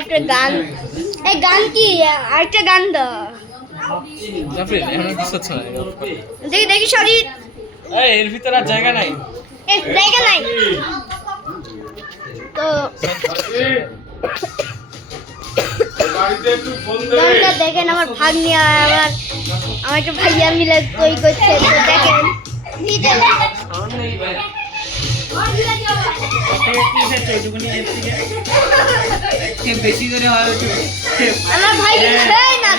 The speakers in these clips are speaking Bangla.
একটা গান, এই গান কি আরেকটা গান দাও। দেখি দেখি সজিত, এর ভিতরে আর জায়গা নাই, জায়গা নাই তো গানটা দেখেন। আমার ভাগ্নি আবার আমাকে ভাইয়া মিলে কই করছে, তো দেখেন বেশি করে হয় আমার ভাই খেয়ে না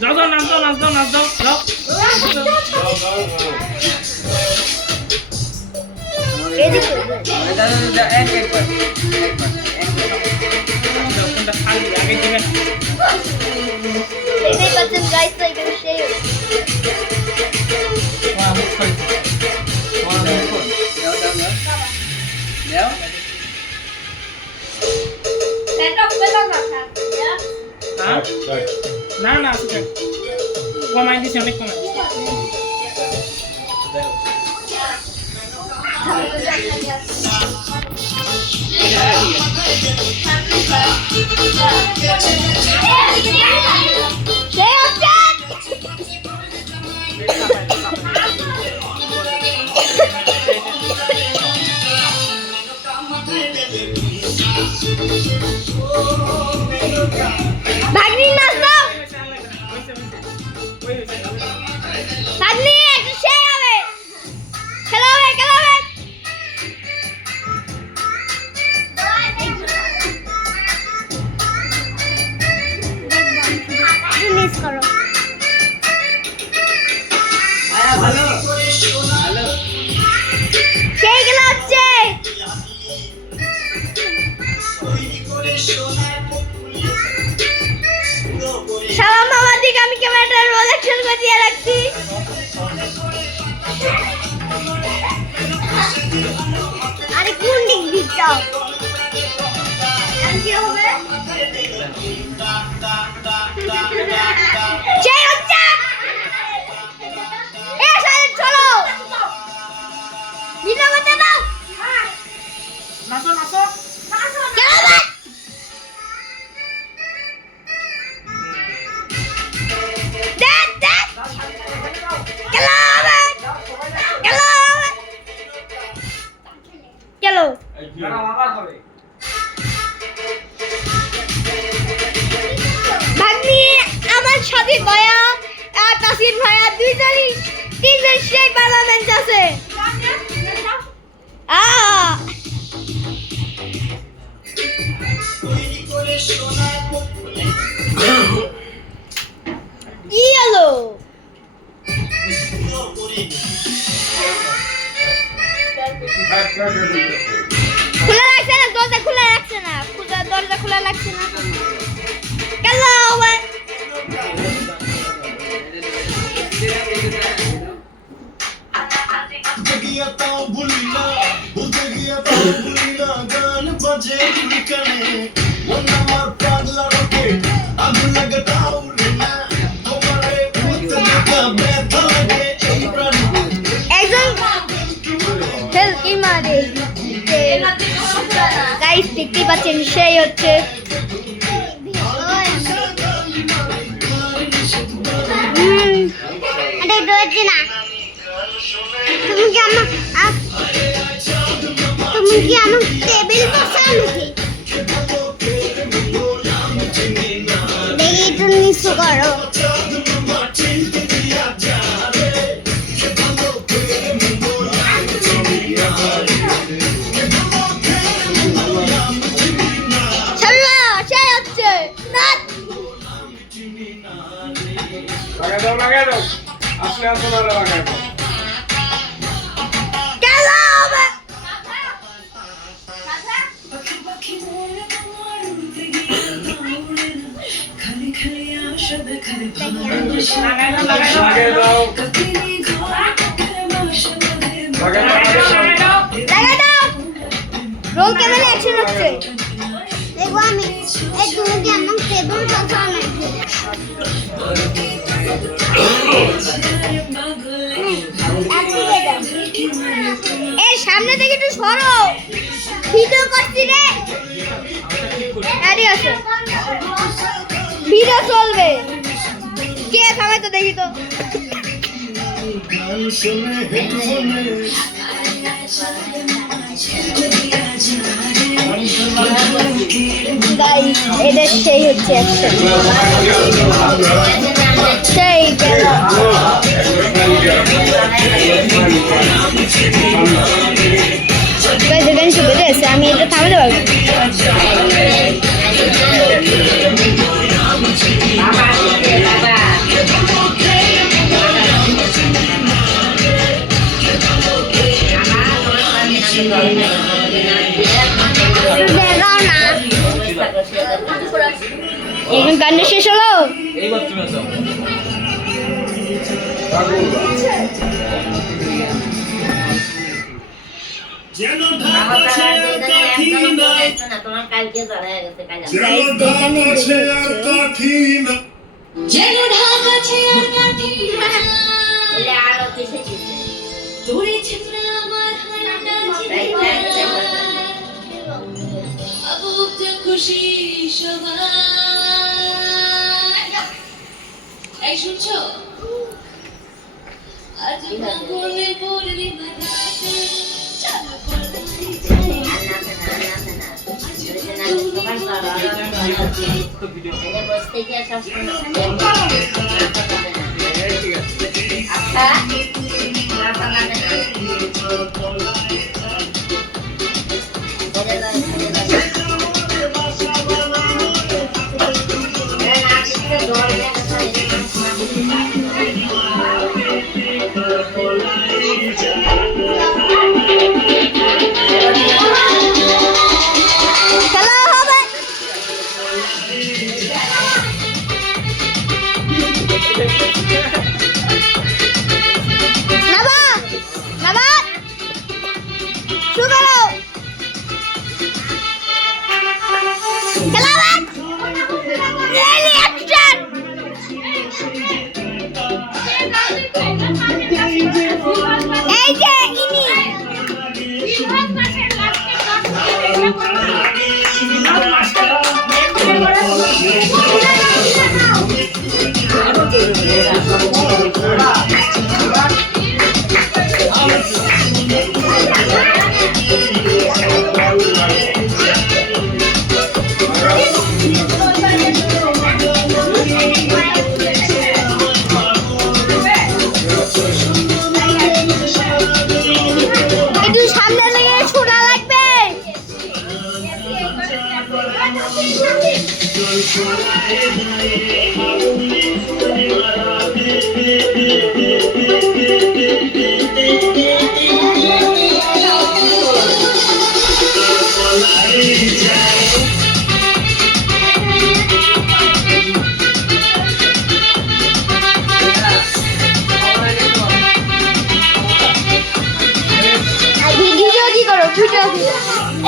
যাও যাও, নাচ দাও নাচ দাও নাচ দাও, যাও এদিকে দেখতেই পাচ্ছেন গাইস, তো এখানে সেই না না কমাই দিছি, অনেক কমাই। ভাগ্নি নাচ দাও, ভাগ্নি একটু সেই হবে, খেলা হবে খেলা হবে। মিস করো সেই খেলা হচ্ছে। সালাম আমার দিকে, আমি ক্যামেরাটা রোল অ্যাকশন করে দিয়ে রাখছি। আরে কোন দিক দিকটা কি হবে? সেই হচ্ছে এ সাইড চলো, ভিডিও করতে দাও। নাচো নাচো চলো ভাই, দেখ দেখ চলো হবে, চলো হবে, চলো। ভাগ্নি আমার সাথে ভাইয়া আর তাসির ভাইয়া দুইজনই তিনজন সেই পার্লামেন্ট আছে। কি হলো? খোলা রাখছে না, দরজা খোলা রাখছে না, দরজা খোলা রাখছে না। কেন হবে? গাইস দেখতে পাচ্ছেন সেই হচ্ছে তুমি কি আমার টেবিল বসাও নাকি? দেখি একটু নিচু করো। লাগাই দাও আসলে এত না লাগাই দাও। রোল ক্যামেরা অ্যাকশন হচ্ছে, দেখবো আমি। এই তুমি কি আমার টেবিল কথা নাকি এর সামনে থেকে একটু সরো ভিডিও করছি রে আরে আছে ভিডিও চলবে কে থামাই তো দেখি তো গাইস এদের সেই হচ্ছে একটা সেই গাইস শুরু হয়েছে আমি এটা থামাতে পারবো গানটা শেষ হলো তোমার কালকে ধরা গেছে আরো কিছু খুশি সবাই শুনছো আজ করবে পূর্ণিমা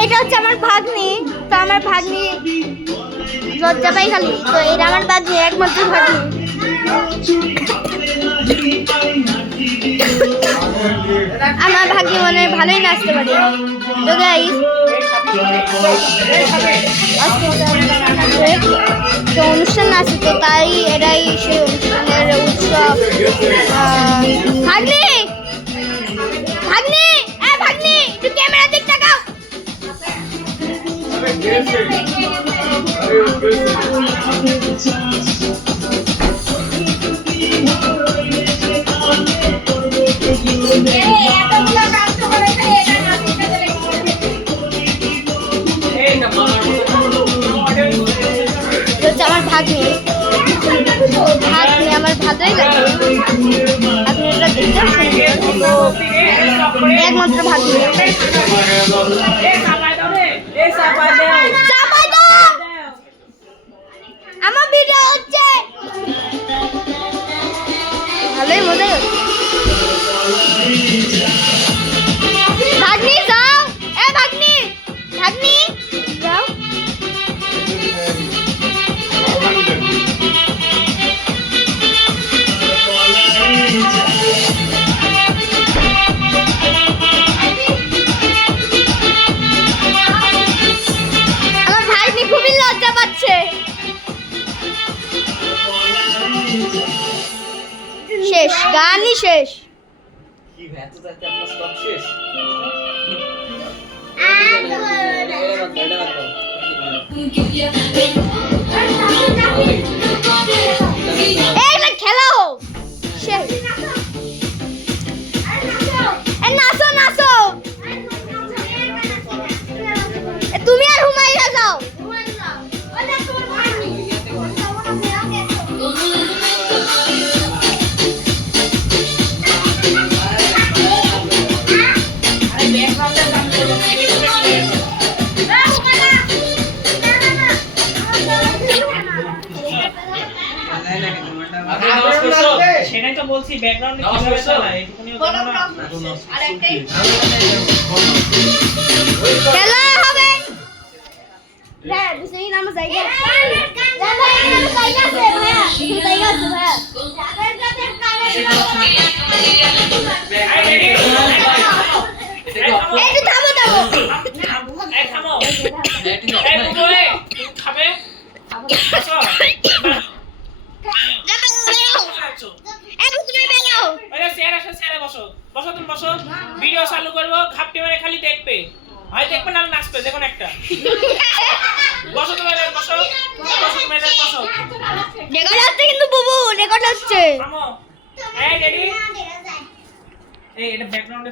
এটা হচ্ছে আমার ভাগ্নি তো আমার ভাগ্নি লজ্জা পাই খালি তো এটা আমার ভাগ্নি একমাত্র ভাগ্নি আমার ভাগ্নি মনে ভালোই নাচতে পারে তো গাইস তো অনুষ্ঠান আছে তো তাই এটাই সেই অনুষ্ঠানের উৎসব ভাগ্নি ভাগ্নি ভাগ্নি একটু ক্যামেরা দিক তাকাও আমার ভাগ্নি ভাগ্নি আমার ভালোই লাগে ভাগ্নিটা দেখতে তো একমাত্র ভাগ্নি আমার ভিডিও হচ্ছে ভালোই মজা হচ্ছে ভাগ্নি যাও ভাগ্নি ভাগ্নি যাও শেষ, গানই শেষ। কি ভাই এত তাড়াতাড়ি আপনার স্টক শেষ এইটা খেলো শেষ। এ নাচো নাচো, এ তুমি আর হুমায়রা যাও। সেটাই তো বলছি ব্যাকগ্রাউন্ডে কিভাবে চালায় এইটুকুনিও জানো না। খেলা হবে। হ্যাঁ বিসমি নাম জায়গা। জায়গা আছে ভাইয়া, জায়গা আছে ভাইয়া। এই তো থামো থামো। এই থামো। এই বুবুই তুমি খাবে? আসো। এই তুমি বেলাও। ওই যে চেয়ার আসো, চেয়ারে বসো। বসো তুমি বসো। ভিডিও চালু করব, ঘাপটি মেরে খালি দেখবে। হয় দেখবে না নাচবে, দেখুন একটা। বসো তুমি এখানে বসো। বসো তুমি এখানে বসো। রেকর্ড হচ্ছে কিন্তু বুবু, রেকর্ড হচ্ছে। থামো। এই রেডি? এই এটা ব্যাকগ্রাউন্ডে